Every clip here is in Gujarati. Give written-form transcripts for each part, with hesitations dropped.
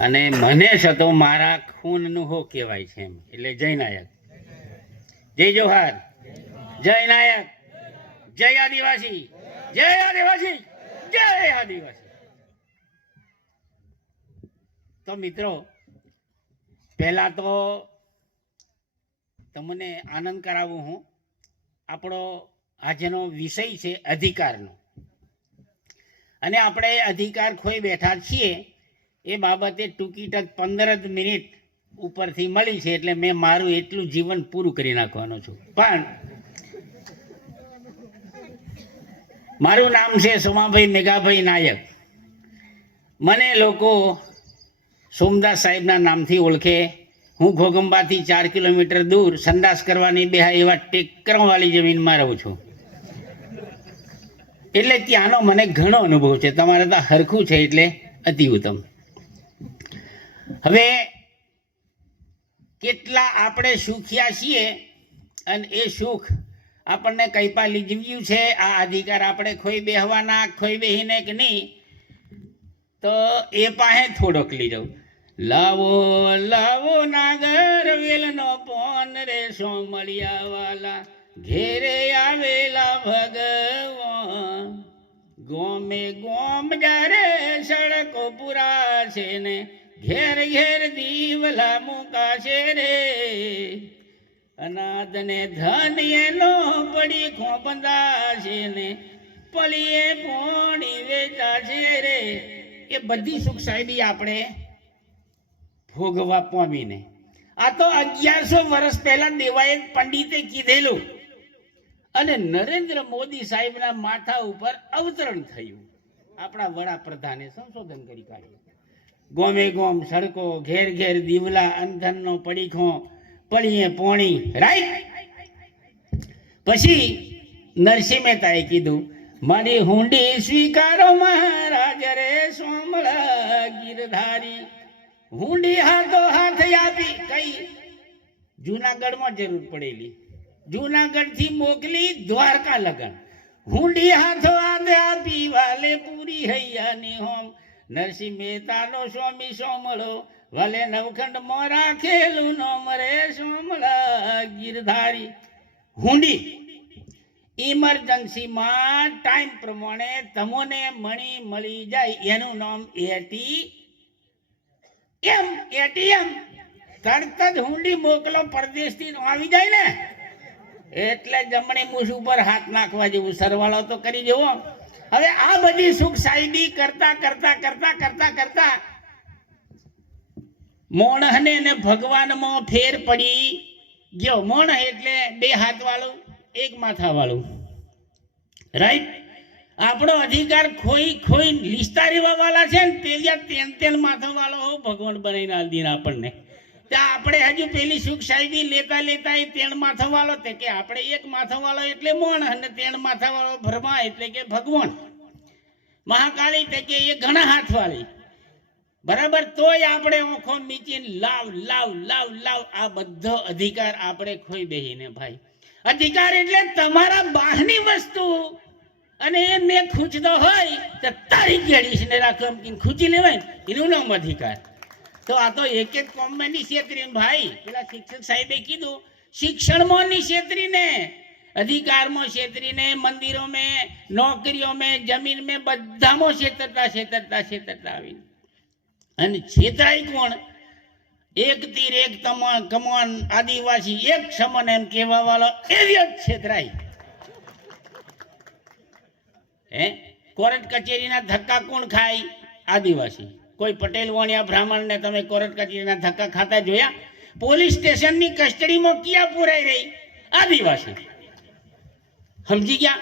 અને મને છતો મારા ખૂનનું હો કહેવાય છે એમ. એટલે જય નાયક, જય જોહાર, જય નાયક, જય આદિવાસી, જય આદિવાસી, જય આદિવાસી. તો મિત્રો, પહેલા તો તમને આનંદ કરાવું હું. આપણો આજનો વિષય છે અધિકારનો, અને આપણે અધિકાર ખોઈ બેઠા છીએ એ બાબતે ટૂંકી ટક 15 મિનિટ ઉપરથી મળી છે, એટલે મેં મારું એટલું જીવન પૂરું કરી નાખવાનું છું. પણ મારું નામ છે સોમાભાઈ મેઘાભાઈ નાયક. મને લોકો સોમદાસ સાહેબના નામથી ઓળખે. હું ઘોગંબાથી 4 કિલોમીટર દૂર સંડાસ કરવાની બેહા એવા ટેકરવાળી જમીનમાં રહું છું. એટલે ત્યાંનો મને ઘણો અનુભવ છે. તમારે તો હરખું છે એટલે અતિ ઉત્તમ. હવે કેટલા આપણે સુખિયા છીએ, અને એ સુખ આપણને કઈ પા લીજવ્યું છે. આ અધિકાર આપણે ખોઈ બેહવાના, ખોઈ બેહીને કે નહીં, તો એ પાસે થોડોક લઈ જાઉં. લાવો લાવો નાગર વેલનો પોન રે સોમળિયા વાલા, ઘેરે આવેલા ભગવાન. ગોમે ગોમ જારે સડકો પુરા છે ને, ઘેર ઘેર દીવલા મુકાશે રે. અનાદ ને ધન એનો પડી ખોબંદાશે ને, પળીએ પોણી વેચાશે રે. એ બધી સુખ સાહેબી આપણે ભોગવા પામીને. આ તો 1100 વર્ષ પહેલા દેવાયત પંડિતે કીધેલું, અને નરેન્દ્ર મોદી સાહેબના માથા ઉપર અવતરણ થયું. આપણા વડાપ્રધાને સંશોધન કરી કાઢ્યું. ગોમે ગોમ સડકો, ઘેર ઘેર દીવલા, અંધનનો પડીખો, પડીએ પોણી. રાઈટ. પછી નરસિંહ મહેતાએ કીધું, મારી હુંડી સ્વીકારો મહારાજ રે સોમળા ગીરધારી. હુંડી હાથો હાથ આપી. કઈ જુનાગઢમાં જરૂર પડેલી, જુનાગઢથી મોકલી દ્વારકા લગન. હુંડી હાથો હાથ આપી, વાલે પૂરી હૈયાની હોમ. નરસિંહ મહેતાનો સ્વામી સોમળો, વાલે નવખંડમાં રાખેલું નોમ રે સોમળા ગીરધારી. હુંડી ઇમરજન્સીમાં ટાઈમ પ્રમાણે તમને મણી મળી જાય, એનું નામ એટીએમ. એટીએમ તરત જ હુંડી મોકલો, પરદેશથી આવી જાય ને એટલે જમણી મૂછ ઉપર હાથ નાખવા જેવું. સરવાળો તો કરી જવો. હવે આ બધી સુખ સાહેબી કરતા કરતા કરતા કરતા કરતા મોણહને ને ભગવાનમાં ફેર પડી ગયો. મોણ એટલે 2 હાથ વાળું, 1 માથા વાળું. રાઈટ. આપણો અધિકાર ખોઈ ખોઈ લીસતા રહેવા વાળા છે ને, તેલ માથા વાળો હો ભગવાન બનાવીને આલ દીને આપણને. ત્યાં આપણે હજુ પેલી સુખ સાહેબી લેતા લેતા એ 3 માથા વાળો તે કે આપણે 1 માથા વાળો એટલે મોણ, અને 3 માથા વાળો ભરમા એટલે કે ભગવાન. મહાકાળી તે કે એ ઘણા હાથ વાળી. બરાબર. તોય આપણે ઓખો મીચીને લાવ લાવ લાવ લાવ આ બધો અધિકાર આપણે ખોઈ બેહીને. ભાઈ, અધિકાર એટલે તમારા બહારની વસ્તુ, અને એ મેં ખૂંચતો હોય તો તારી કેડીને રાખો એમ ખૂંચી લેવાય, એનું નામ અધિકાર. તો આ તો એક એક કોમમાં નિષેત્રી. ભાઈ, પેલા શિક્ષક સાહેબે કીધું, શિક્ષણમાં નિષેત્રીને, અધિકારમાં છેતરીને, મંદિરો મેં, નોકરીઓ મેં, જમીન મેં, બધામાં છેતરતા છેતરતા છેતરતા આવીને. અને છેતરાય કોણ? એક તીર એક કમાન, આદિવાસી એક સમન એમ કહેવા વાળો એવી જ છેતરાય. કોર્ટ કચેરીના ધક્કા કોણ ખાય? આદિવાસી. કોઈ પટેલ વણ્યા બ્રાહ્મણને તમે કોર્ટ કચેરીના ધક્કા ખાતા જોયા? પોલીસ સ્ટેશનની કસ્ટડીમાં ક્યાં પુરાઈ રહી? આદિવાસી. સમજી ગયા?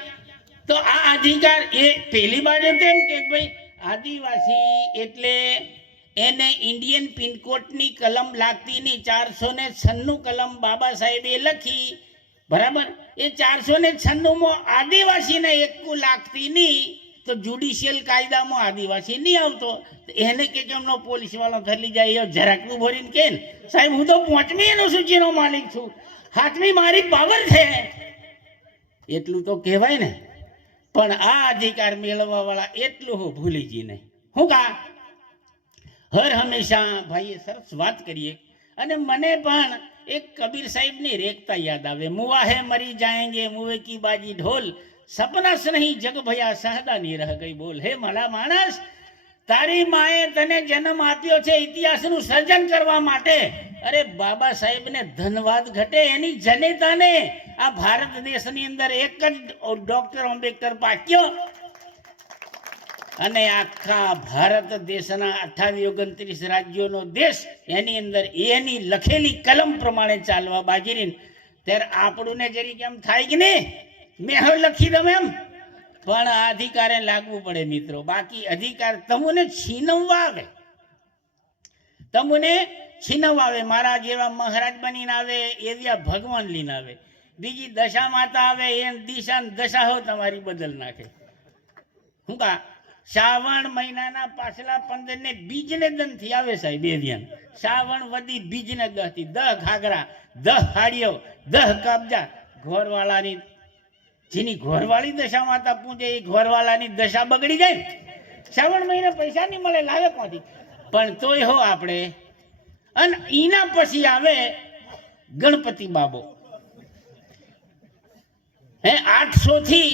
તો આ અધિકાર એ પેલી બાજુ તેમ કે ભાઈ આદિવાસી એટલે એને ઇન્ડિયન પિનકોડની કલમ લાગતી નહીં. 496 કલમ બાબા સાહેબે લખી. બરાબર. એ 496માં આદિવાસીને એક લાગતી નહીં, તો જ્યુડિશિયલ કાયદામાં આદિવાસી નહીં આવતો. એને કે કેમનો પોલીસ વાળો ધરી જાય જરાકનું ભરીને કે સાહેબ હું તો 5મી અનુસૂચિનો માલિક છું, 7મી મારી પાવર છે, એટલું તો કહેવાય ને. પણ આ અધિકાર મેળવવા વાળા એટલું હું ભૂલી જઈ નહીં. હું કા હર હંમેશા ભાઈએ સરસ વાત કરીએ. અને મને પણ એક કબીર સાહેબની રેખતા યાદ આવે. મુવા હે મરી જાએંગે મુવે કી બાજી ઢોલ, સપના સ નહીં જગ ભયા સહદાની રહ ગઈ બોલ. હે મારા માણસ, તારી માએ તને જન્મ આપ્યો છે ઇતિહાસનું સર્જન કરવા માટે. અરે બાબા સાહેબને ધન્યવાદ ઘટે એની જનેતાને આ ભારત દેશની અંદર એક જ ડોક્ટર આંબેડકર પાક્યો અને આખા ભારત દેશના 28-29 રાજ્યોનો દેશ એની અંદર એની લખેલી કલમ પ્રમાણે ચાલવા બાજીને ત્યારે આપણું ને જરી કેમ થાય કે નહીં મેં હવે લખી દઉં એમ, પણ આ અધિકારે લાગવું પડે મિત્રો. બાકી અધિકાર તમને છીનવવા આવે, તમને છીનવવા આવે. મારા જેવા મહારાજ બનીને આવે, એવા ભગવાન લઈને આવે, બીજી દશા માતા આવે એ દિશા દશા હો તમારી બદલ નાખે. શું કા શ્રાવણ મહિનાના પાછલા 15 ને બીજને દનથી આવે સાહેબ એ ધ્યાન. શ્રાવણ વધી બીજને 10 થી 10 ઘાઘરા, 10 હાડીઓ, 10 કબજા. ઘોરવાળાની જેની ઘોરવાળી દશા માતા પૂજે એ ઘોરવાળાની દશા બગડી જાય. શ્રાવણ મહિને પૈસા નહીં મળે, લાવે કોથી? પણ તોય હો આપણે. અને એના પછી આવે ગણપતિ બાબો. હે 800 થી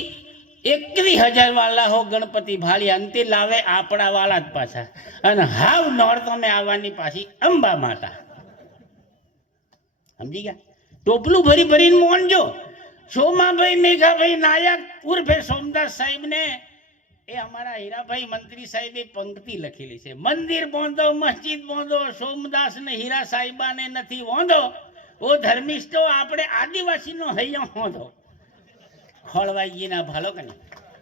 21,000 વાળા હો ગણપતિ ભાળી અંતે લાવે આપણા વાળા જ પાછા. અને હાવ નોરતમે આવવાની પાછી અંબા માતા. સમજી ગયા? ટોપલું ભરી ભરીને મોનજો. સોમાભાઈ મેઘાભાઈ નાયક ઉર્ફે સોમદાસ સાહેબ ને એ અમારા હીરાભાઈ મંત્રી સાહેબે પંક્તિ લખેલી છે. મંદિર બાંધો, મસ્જિદ બાંધો, સોમદાસ ને હીરા સાહેબાને નથી વાંધો. ઓ ધર્મિષ્ઠો, આપણે આદિવાસીનો હૈયા હોંધો. ખોળવાઈ ના ભાલો કે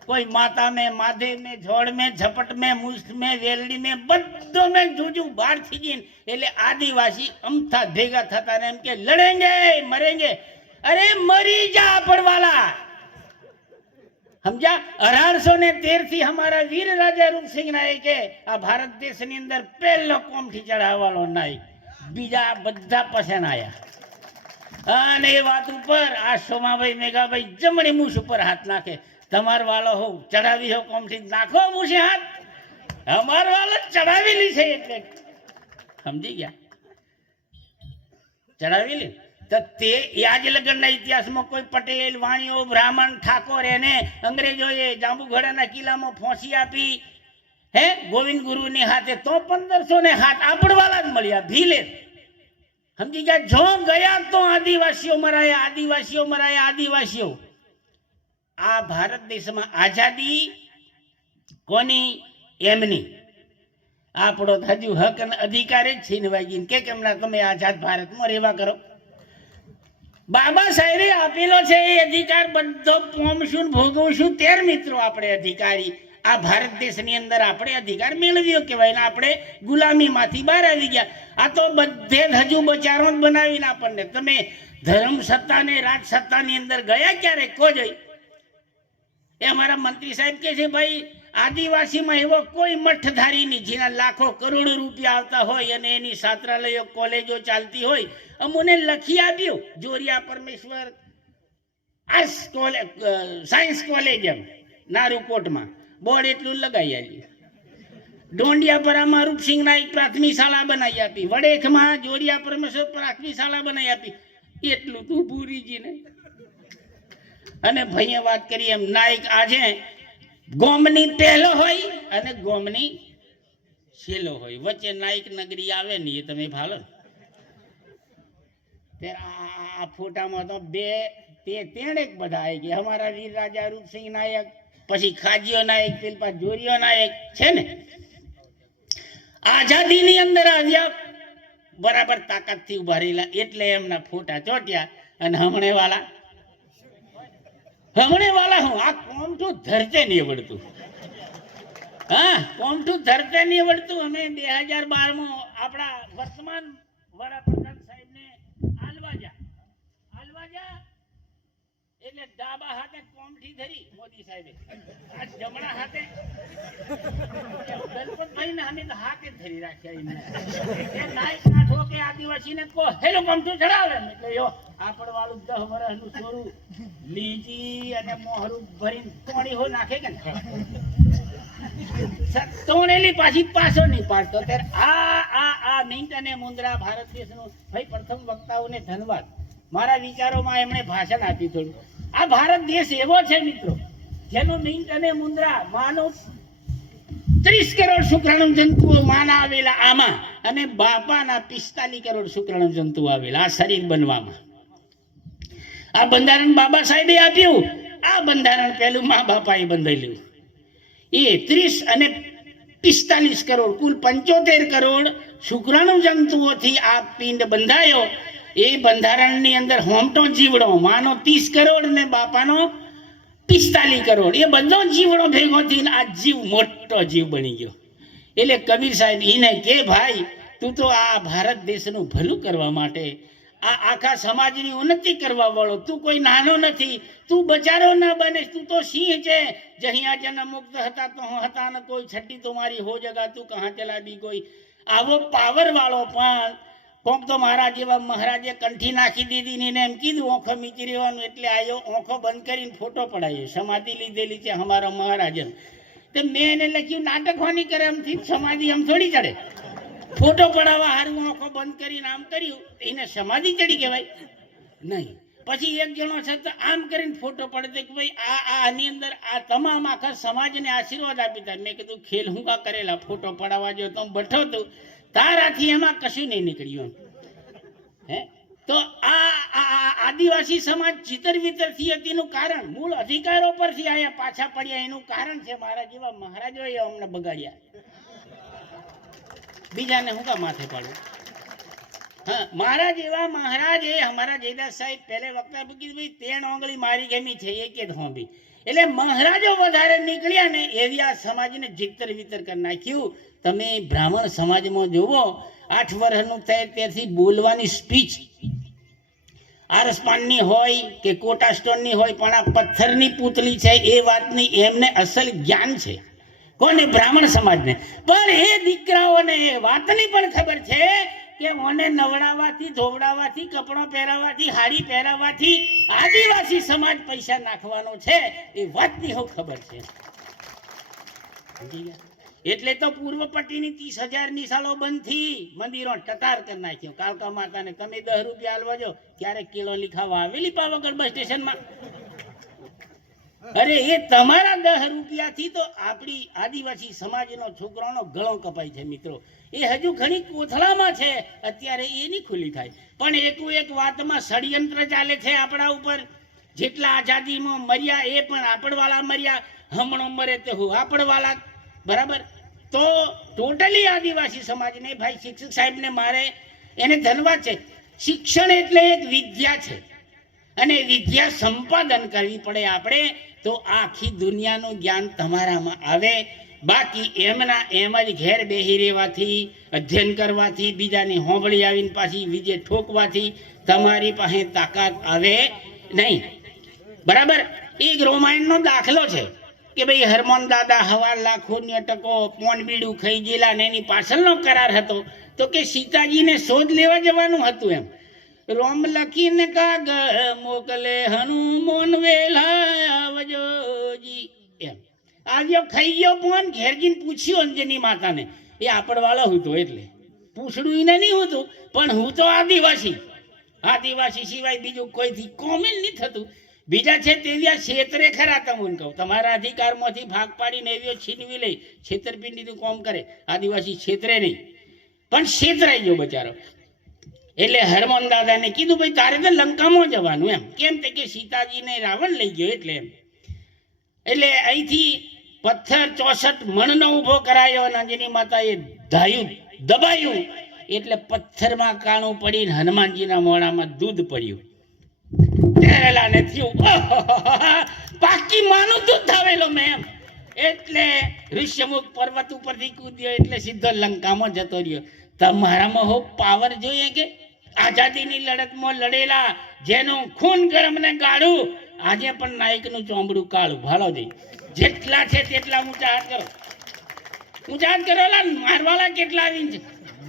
કોઈ માતા में माधे में झोड़ में झपट में मुष्ट में वेलડી में બધો में જુજુ બહાર થઈ ગઈ. એટલે આદિવાસી અમથા ભેગા થતા એમ કે લડેંગે મરેંગે. અરે મરી જા પડવાલા. સમજા? 1813 થી हमारा वीर राजा रूपसिंह नायके આ ભારત દેશની અંદર પહેલો કોમથી ચડાવવાનો નાયક, બીજા બધા પસંદ આયા. અને એ વાત ઉપર આ સોમાભાઈ મેઘાભાઈ જમણી મૂછ ઉપર હાથ નાખે. તમાર વાળો હો ચડાવી હો કોમથી નાખો મૂછે હાથ. અમાર વાળો ચડાવેલી છે એટલે સમજી ગયા? ચડાવેલી તો તે યાજ લગનના ઇતિહાસમાં કોઈ પટેલ, વાણિયો, બ્રાહ્મણ, ઠાકોર એને અંગ્રેજોએ જાંબુઘોડાના કિલ્લામાં ફોંસી આપી. હે ગોવિંદ ગુરુની હાથે તો 1500 ને હાથ આપડવાલા જ મળ્યા ભીલે. સમજી ગયા? જો ગયા તો આદિવાસીઓ મરાયા, આદિવાસીઓ મરાયા, આદિવાસીઓ. આ ભારત દેશમાં આઝાદી કોની? એમની. આપણો હજુ હક અને અધિકાર જ છીનવાઈ ગઈ કે કેમના તમે આઝાદ ભારતમાં રહેવા કરો. બાબા સાહેબે આપેલો છે એ અધિકાર બધો પોમશું ભોગવશું ત્યાર મિત્રો આપણે અધિકારી. આ ભારત દેશની અંદર આપણે અધિકાર મેળવ્યો કહેવાય ને આપણે ગુલામીમાંથી બહાર આવી ગયા. આ તો બધે જ હજુ બચારો જ બનાવીને આપણને. તમે ધર્મ સત્તા ને રાજ સત્તાની અંદર ગયા ક્યારે કો જોઈ? એ અમારા મંત્રી સાહેબ કે છે ભાઈ આદિવાસીમાં એવો કોઈ મઠધારી નહીં જેના લાખો કરોડો રૂપિયા આવતા હોય અને એની છાત્રાલયો કોલેજો ચાલતી હોય. અમને લખી આપ્યું જોરિયા પરમેશ્વર સાયન્સ કોલેજ એમ નારુકોટમાં બોર્ડ એટલું લગાવી આવ્યું. ડોંડિયાપરામાં રૂપસિંહ નાયક પ્રાથમિક શાળા બનાવી આપી. વડેખમાં જોરિયા પરમેશ્વર પ્રાથમિક શાળા બનાવી આપી. એટલું તું ભૂરીજી નહીં. અને ભાઈએ વાત કરી એમ નાયક આજે ગોમની પહેલો હોય અને ગોમની છેલ્લો હોય. વચ્ચે નાયક નગરી આવે ને એ તમે ભાલો. આ ફોટામાં તો તેણેક બધા આવી ગયા. અમારા વીર રાજા રૂપસિંહ નાયક, પછી ખાજીઓ નાયક, પેલા જોરિયો નાયક છે ને. આઝાદીની અંદર આવ્યા બરાબર તાકાતથી ઉભા રહેલા એટલે એમના ફોટા ચોટ્યા. અને હમણે વાળા હું આ કોમ તો ધરતે નહીં વળતું. હા, કોમ તો ધરતે નહીં વળતું. અમે 2012માં આપણા વર્તમાન વડાપ્રધાન સાહેબને આલવા જા એટલે ડાબા હાથે કોમઠી ધરી મોદી સાહેબે, આ જમણા હાથે દલપતભાઈ ને અમે હાથે ધરી રાખ્યા. એમને નાયક નાઠો કે આદિવાસીને કહો હેલો કોમઠું ચડાવે એટલે આપણ વાળું 10 વર્ષનું છોરું લીજી અને મોહરું ભરીને તોણી હો નાખે કે તોણેલી પાછી પાછો નહીં પાડતો ત્યારે આ મિન્ટ અને મુંદ્રા ભારત દેશનું ભાઈ પ્રથમ વક્તાઓને ધન્યવાદ. મારા વિચારોમાં એમણે ભાષણ આપ્યું થોડું. આ ભારત દેશ એવો છે મિત્રો જેનું મિન્ટ અને મુંદ્રા માનો 30 કરોડ શુક્રાણુ જંતુઓ માના આવેલા આમાં અને બાપાના 45 કરોડ શુક્રાણુ જંતુઓ આવેલા આ શરીર બનવામાં. આ બંધારણ બાબા સાહેબે આપ્યું. આ બંધારણ પેલું મા બાપાએ બંધાયેલું. એ 30 અને 45 કરોડ કુલ 75 કરોડ શુક્રાણુ જંતુઓથી આ પિંડ બંધાયો. એ બંધારણની અંદર હોમટો જીવડો માનો 30 કરોડ ને બાપાનો 45 કરોડ એ બધો જીવડો ભેગો થઈને આ જીવ મોટો જીવ બની ગયો. એટલે કબીર સાહેબ એને કે ભાઈ તું તો આ ભારત દેશનું ભલું કરવા માટે આ આખા સમાજની ઉન્નતિ કરવા વાળો તું કોઈ નાનો નથી. તું બચારો ન બને. તું તો સિંહ છે જહિયા જન્મ મુક્ત હતા તો હતા ને કોઈ છઠ્ઠી તુમારી હો જગા તું કહા ચલા બી કોઈ. આવો પાવર વાળો પણ કોક તો મારા જેવા મહારાજે કંઠી નાખી દીધી ને એમ કીધું ઓંખો મીચી રહેવાનું એટલે આવ્યો ઓંખો બંધ કરીને ફોટો પડાયો. સમાધિ લીધેલી છે અમારા મહારાજન. તો મેં એને લખ્યું નાટક હોની કરે એમથી સમાધિ આમ થોડી ચડે. ફોટો પડાવવા હારું આંખો બંધ કરીને આમ કર્યું એને સમાધિ ચડી કહેવાય નહીં. પછી એક જણો છે તો આમ કરીને ફોટો પડે કે ભાઈ આની અંદર આ તમામ આખા સમાજને આશીર્વાદ આપી હતા. મેં કીધું ખેલ હું કા કરેલા ફોટો પડાવવા જો તો બેઠો તું તારાથી એમાં કશું નહીં નીકળ્યું. હે તો આ આદિવાસી સમાજ ચિતર વિતર થી હતીનું કારણ મૂળ અધિકારો પરથી આયા પાછા પડ્યા એનું કારણ છે મારા જેવા મહારાજોએ અમને બગાડ્યા. બીજાને હું કા માથે પાડું. હા મારા જેવા મહારાજે અમારા જયદાસ સાહેબ પહેલે વખતે કીધું ભાઈ 3 આંગળી મારી ગમી છે એક જ હોંભી. એટલે મહારાજો વધારે નીકળ્યા ને એવી આ સમાજને જીતર વિતર કરી નાખ્યું. તમે બ્રાહ્મણ સમાજમાં જુઓ 8 વર્ષનું થાય ત્યારથી બોલવાની સ્પીચ આરસપાનની હોય કે કોટા સ્ટોનની હોય પણ આ પથ્થરની પૂતળી છે એ વાતની એમને અસલ જ્ઞાન છે. કોને? બ્રાહ્મણ સમાજને. પણ એ દીકરાઓને એ વાતની પણ ખબર છે કે મને નવડાવવાથી ધોવડાવવાથી કપડો પહેરાવવાથી હાડી પહેરાવવાથી આદિવાસી સમાજ પૈસા નાખવાનો છે એ વાતની હું ખબર છે. એટલે તો પૂર્વ પટ્ટીની 30,000 નિશાળો બંધ થી મંદિરો ટટાર કરી નાખ્યો. કાલકા માતાને તમે 10 રૂપિયા આલવાજો ક્યારેક કિલો લીખાવા આવેલી પાવાગઢ બસ સ્ટેશનમાં. અરે એ તમારા 10 રૂપિયાથી તો આપણી આદિવાસી સમાજનો છોકરાનો ગળો કપાય છે મિત્રો. એ હજુ ઘણી કોથળામાં છે અત્યારે એ નહીં ખુલ્લી થાય. પણ એક વાતમાં ષડયંત્ર ચાલે છે આપણા ઉપર. જેટલા આઝાદીમાં મર્યા એ પણ આપડવાળા મર્યા. હમણો મરે તે હું આપડવાળા. બરાબર. તો ટોટલી આદિવાસી સમાજને ભાઈ શિક્ષક સાહેબને મારે એને ધન્યવાદ છે. શિક્ષણ એટલે એક વિદ્યા છે અને વિદ્યા સંપાદન કરવી પડે આપણે તો આખી દુનિયાનું જ્ઞાન તમારામાં આવે. બાકી એમના એમ જ ઘેર બેહી રહેવાથી અધ્યયન કરવાથી બીજાની હોંભળી આવીને પાછી બીજે ઠોકવાથી તમારી પાસે તાકાત આવે નહીં. બરાબર. એક રામાયણનો દાખલો છે કે ભાઈ હરમોન દાદા 1.25 લાખ ટકો પોન બીડું ખાઈ ગયેલા ને એની પાછળનો કરાર હતો તો કે સીતાજીને શોધ લેવા જવાનું હતું. એમ રોમ લખીને કાગળ મોકલે હનુમાન વેલા આવજોજી. એમ આવ્યો ખાઈ ગયો પોન ઘેર જઈને પૂછ્યું અંજની માતાને. એ આપડવાળો હતો એટલે પૂછડું એને નહીં હતું પણ હું તો આદિવાસી સિવાય બીજું કોઈથી કોમેલ નહીં થતું. બીજા છે તે ક્ષેત્રે ખરા. તમને કહું તમારા અધિકારમાંથી ભાગ પાડીને એવીઓ છીનવી લઈ છેતરપિંડીનું કામ કરે. આદિવાસી ક્ષેત્રે નહીં પણ ક્ષેત્રાઈ ગયો બચારો. એટલે હરમોન દાદાને કીધું ભાઈ તારે તો લંકામાં જવાનું. એમ કેમ તે કે સીતાજીને રાવણ લઈ ગયો એટલે. એમ એટલે અહીંથી પથ્થર 64 મણનો ઊભો કરાયો અને અંજની માતાએ ધાયું દબાયું એટલે પથ્થરમાં કાણું પડીને હનુમાનજીના મોઢામાં દૂધ પડ્યું. તેરેલાને થયું પાકી માનું દૂધ ધાવેલો મેં. એમ એટલે ઋષ્યમુખ પર્વત ઉપરથી કૂદ્યો એટલે સીધો લંકામાં જતો રહ્યો. તમારામાં હો પાવર જોઈએ કે આઝાદીની લડતમાં લડેલા જેનું ખૂન ગરમ ને ગાળું આજે પણ નાયકનું ચોમડું કાળું. ભાલો જઈ જેટલા છે તેટલા ઊંચા હાથ કરો. મારવાલા કેટલા આવીને છે?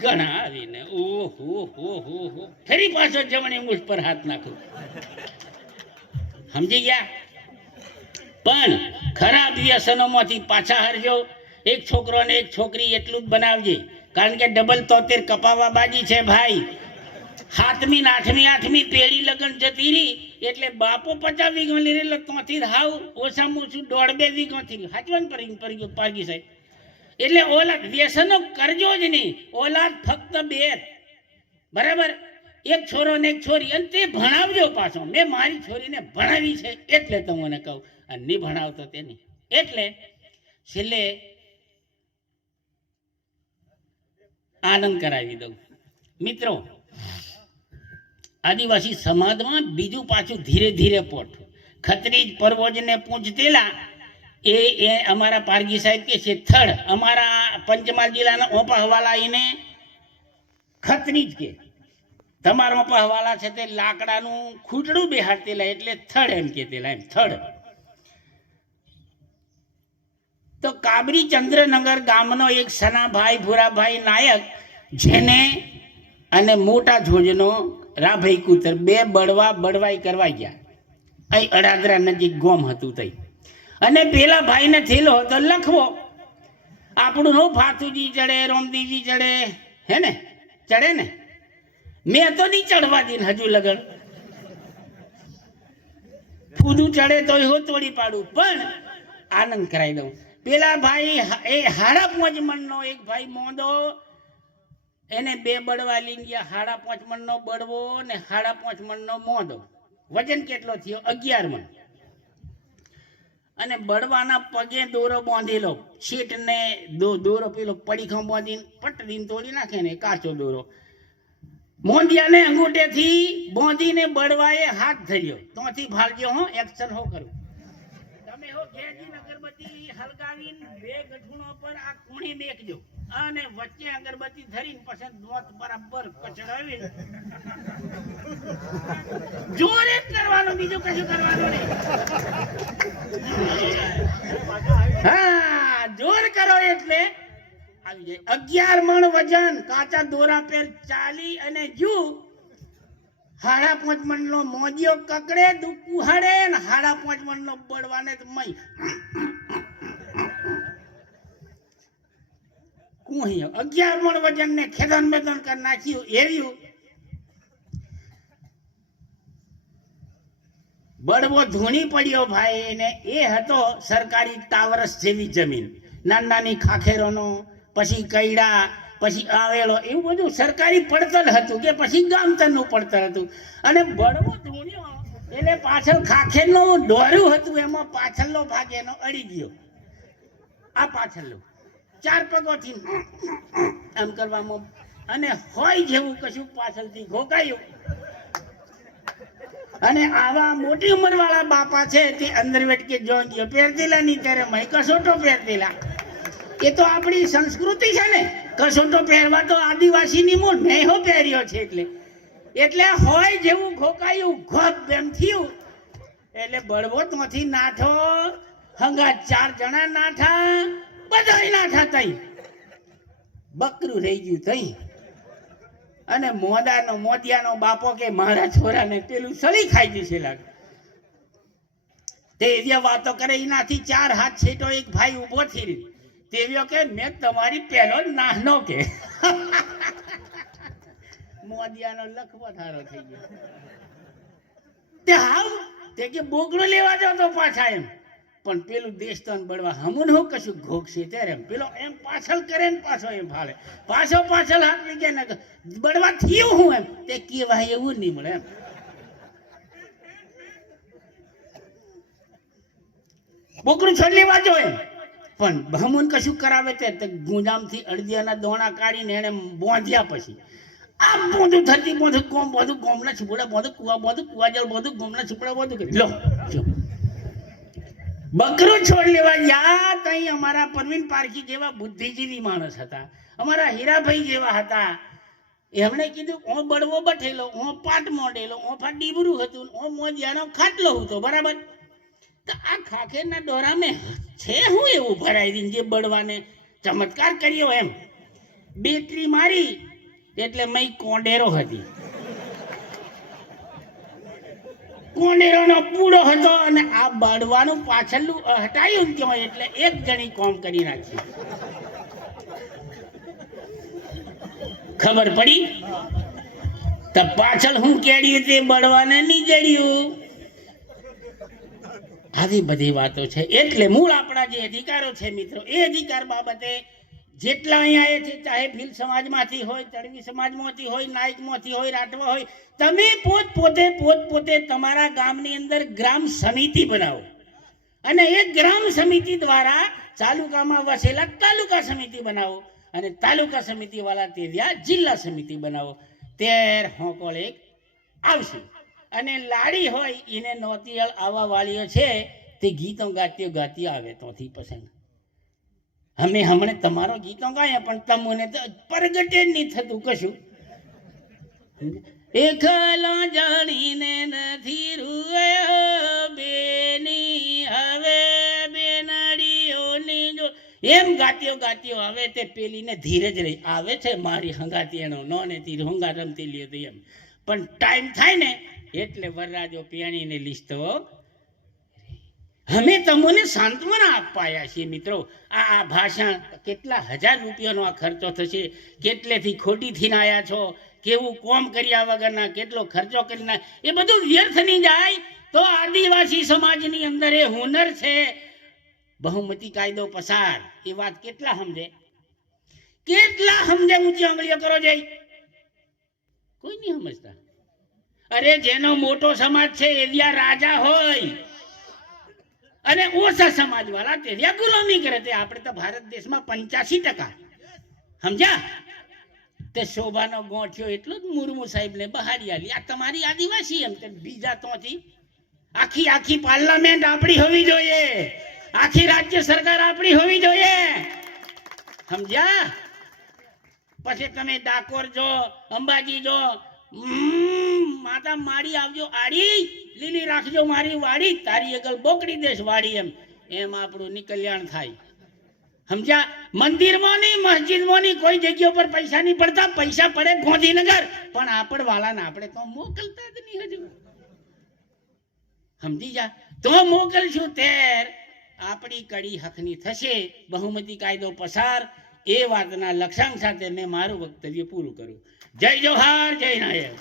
ઘણા આવીને ઓહો હો હો હો ફરી પાછો જમણી મુઠ પર હાથ નાખો. સમજી ગયા? પણ ખરાબ વ્યસનોમાંથી પાછા હરજો. એક છોકરો ને એક છોકરી એટલું જ બનાવજે, કારણ કે ડબલ 73 કપાવા બાજી છે ભાઈ. 7મી ને 8મી પેઢી લગન જતી રહી એટલે બાપો 50 વીઘો લઈ રહેલો, તોથી હાવ ઓછામાં ઓછું 1.5-2 વીઘો થઈ ગયું. સાચવાનું પારગી સાહેબ. એટલે ઓલાદ વ્યસનો કરજો જ નહીં. ઓલાદ ફક્ત 2, બરાબર, એક છોરો ને એક છોરી, અને તે ભણાવજો પાછો. મેં મારી છોરીને ભણાવી છે એટલે તમને કહું, અને નહીં ભણાવતો તેની. એટલે છેલ્લે આનંદ કરાવી દઉં. મિત્રો, આદિવાસી સમાજમાં બીજું પાછું ધીરે ધીરે પોટ ખત્રીજ પરવોજને પૂંછતેલા એ અમારા પારગી સાહેબ કે છે થડ. અમારા પંચમહાલ જિલ્લાના ઓપા હવાલા એને ખત્રીજ કે. તમારા ઓપા હવાલા છે તે લાકડાનું ખૂટડું બેહાડતેલા એટલે થડ એમ કહેતેલા, એમ થડ. તો કાબરી ચંદ્રનગર ગામનો એક સનાભાઈ ભૂરાભાઈ નાયક, જેને અને મોટા જોજનો રાભાઈ કુતર 2 બળવાઈ કરવા ગયા. અહીં અડાદરા નજીક ગોમ હતું તઈ. અને પેલા ભાઈને થયેલો હતો લખવો. આપણું નો ફાતુજી ચડે, રોમદીજી ચડે, હે ને, ચડે ને. મેં તો નહીં ચડવા દીન હજુ લગન. ફૂદું ચડે તો હો તોડી પાડું, પણ આનંદ કરાવી દઉં. પેલા ભાઈ એ 5.5 મણનો એક ભાઈ મોંદો, એને 2 બળવા લઈ ગયા. 5.5 મણનો બળવો ને 5.5 મણનો મોંદો. વજન કેટલો થયો? 11 મણ. અને બળવાના પગે દોરો બાંધેલો, શેઠ ને દોરો પેલો પડીખો બાંધીને પટડીને તોડી નાખે ને, કાચો દોરો. મોંદિયાને અંગૂઠેથી બાંધીને બળવાએ હાથ ધર્યો. તોથી ભાળજો હો, એક્શન હો કરું. તમે હો ઘેરથી અગરબત્તી હલગાવીને 2 ગઠુણો પર આ કુણી મેકજો, અને વચ્ચે અગરબત્તી ધરીને પછી દોત બરાબર કચડાવીને જોરે જ કરવાનું, બીજું કશું કરવાનું નહીં. હા, જોર કરો એટલે આવી જાય. 11 મણ વજન, કાચા દોરા પેર ચાલી અને જુ 5.5 મણનો મોદિયો કકડે દુકુહાડે ને 5.5 મણનો બળવાને મય કુહિયો 11 મણ વજન ને ખેદન બેદન કરી નાખ્યું. એવ્યું બળવો ધૂણી પડ્યો ભાઈ ને. એ હતો સરકારી ટાવરસ જેવી જમીન, નાની ખાખેરોનો, પછી કૈડા, પછી આવેલો, એવું બધું સરકારી પડતર હતું, કે પછી ગામતરનું પડતર હતું. અને બળવો ધૂણ્યો એટલે પાછળ ખાખેરનું દોર્યું હતું, એમાં પાછળનો ભાગ એનો અડી ગયો. આ પાછળનો 4 પગોથી આમ કરવામાં, અને હોય જેવું કશું પાછળથી ઘોકાયું. અને આવા મોટી ઉંમર વાળા બાપા છે તે અંદરવેટ કે જો ગયો પહેરતેલા નહીં, ત્યારે મય કસોટો પહેરતેલા. એ તો આપણી સંસ્કૃતિ છે ને, કસોટો પહેરવા તો આદિવાસીની મૂળ મેં હો પહેર્યો છે. એટલે હોય જેવું ઘોકાયું, ઘોપ એમ થયું. એટલે બળવો ત્યાંથી નાઠો, હંગા 4 જણા નાઠા, બધા નાઠા તઈ. બકરું રહી ગયું તઈ. અને મોદિયાનો બાપો કે મારા છોરાને પેલું સળી ખાઈ ગયું છે લાગે. તે એવી વાતો કરે. એનાથી 4 હાથ છેટો એક ભાઈ ઉભો થઈ રહ્યો. તેવ્યો કે મેં તમારી પહેલો નાનો કે. મોદિયાનો લખવો થારો થઈ ગયો. તે હાવ તે કે બોકડો લેવા જાવ તો પાછા એમ. પણ પેલું દેશતન બળવા હમુન હો કશું ઘોકશે ત્યારે એમ પેલો એમ પાછળ કરે ને પાછો એમ ભાલે, પાછળ હાથ લઈ ગયા ને બળવા થયું હું એમ. તે કેવાય એવું નહીં મળે એમ. બોકડું છોડ લેવા જો એમ. પણ હમુન કશું કરાવે તે ગુંજામથી અડદિયાના દોણા કાઢીને એને બોંધ્યા. પછી આ બોંધું થતી બધું ગોમના છીપડા બધું કુવા જળ બધું ગોમના છીપડા બધું કરી લો. બકરું છોડ લેવા ગયા તઈ અમારા પરવીન પારખી જેવા બુદ્ધિજીવી માણસ હતા, અમારા હીરાભાઈ જેવા હતા. એમણે કીધું ઓ બળવો બઠેલો, ઓ પાટ મોડેલો, ઓ પાટ ડીબરું હતું, ઓ મોદિયાનો ખાટલો હતો, બરાબર. તો આ ખાખેરના દોરામાં છે હું એવું ભરાઈ દઈને જે બળવાને ચમત્કાર કર્યો એમ. બેટરી મારી એટલે મય કોંડેરો હતી. કોંડેરોનો પૂડો હતો અને આ બળવાનું પાછળનું હટાયું કહેવાય એટલે એક જણી કોમ કરી નાખી. ખબર પડી તો પાછળ હું કેડ્યું તે બળવાને નહીં જડ્યું. આવી બધી વાતો છે. એટલે મૂળ આપણા જે અધિકારો છે મિત્રો, એ અધિકાર બાબતે જેટલા અહીંયા એ છે, ચાહે ભીલ સમાજમાંથી હોય, તળવી સમાજમાંથી હોય, નાયકમાંથી હોય, રાઠવા હોય, તમે પોતે તમારા ગામની અંદર ગ્રામ સમિતિ બનાવો અને એ ગ્રામ સમિતિ દ્વારા તાલુકામાં વસેલા તાલુકા સમિતિ બનાવો અને તાલુકા સમિતિ વાળા તે ત્યાં જિલ્લા સમિતિ બનાવો. 13 હોકોળ એક આવશે અને લાડી હોય એને નોતિયળ આવા વાળીઓ છે તે ગીતો ગાતી આવે તોથી પસંદ. અમે હમણે તમારો ગીતો ગાયા પણ તમને તો પ્રગટે નહીં થતું કશું. એકલા જાણીને નથી રૂયો બેની હવે બેનડીઓની જો એમ ગાતીઓ આવે તે પેલીને ધીરજ રહી આવે છે મારી હંગાતી એનો નોને તીર હંગા રમતી લ્યો એમ. પણ ટાઈમ થાય ને એટલે વરરાજો પેણીને લીસ્તો. અમે તમને સાંત્વના અપાયા છીએ મિત્રો. આ ભાષણ કેટલા હજાર રૂપિયાનો આ ખર્ચો થશે, કેટલેથી ખોટીથી આવ્યા છો, કેવું કોમ કર્યા વગરના કેટલો ખર્ચો કરીને એ બધું વ્યર્થ નહીં જાય. તો આદિવાસી સમાજની અંદર એ હુનર છે બહુમતી કાયદો પસાર. એ વાત કેટલા સમજે ઊંચી આંગળીઓ કરો જઈ કોઈ નહીં સમજતા. અરે જેનો મોટો સમાજ છે એ ત્યાં રાજા હોય અને ઓછા સમાજ વાળા તે ત્યાં ગુલામી કરે. તે આપણે તો ભારત દેશમાં 85% સમજ્યા. તે શોભાનો ગોઠ્યો એટલો જ મુર્મુ સાહેબ ને બહારી આલી. આ તમારી આદિવાસી એમ તે બીજા તોથી આખી પાર્લામેન્ટ આપણી હોવી જોઈએ, આખી રાજ્ય સરકાર આપણી હોવી જોઈએ સમજ્યા. પછી તમે ડાકોર જો, અંબાજી જો, માતા માડી આવજો આડી, લીલી રાખજો મારી વાડી, તારી આગળ બોકડી દેશ વાડી એમ આપણું નિકલ્યાણ થાય સમજ્યા. મંદિરમાં નહીં, મસ્જિદમાં નહીં, કોઈ જગ્યા પર પૈસા નહીં પડતા. પૈસા પડે ગાંધીનગર, પણ આપણ વાળાને આપણે તો મોકલતા જ નહીં હજુ સમજી જા. તો મોકલશું તેર આપણી કડી હકની થશે. બહુમતી કાયદો પસાર એ વાતના લક્ષ્યાંક સાથે મેં મારું વક્તવ્ય પૂરું કર્યું. જય જોહાર, જય નાયક.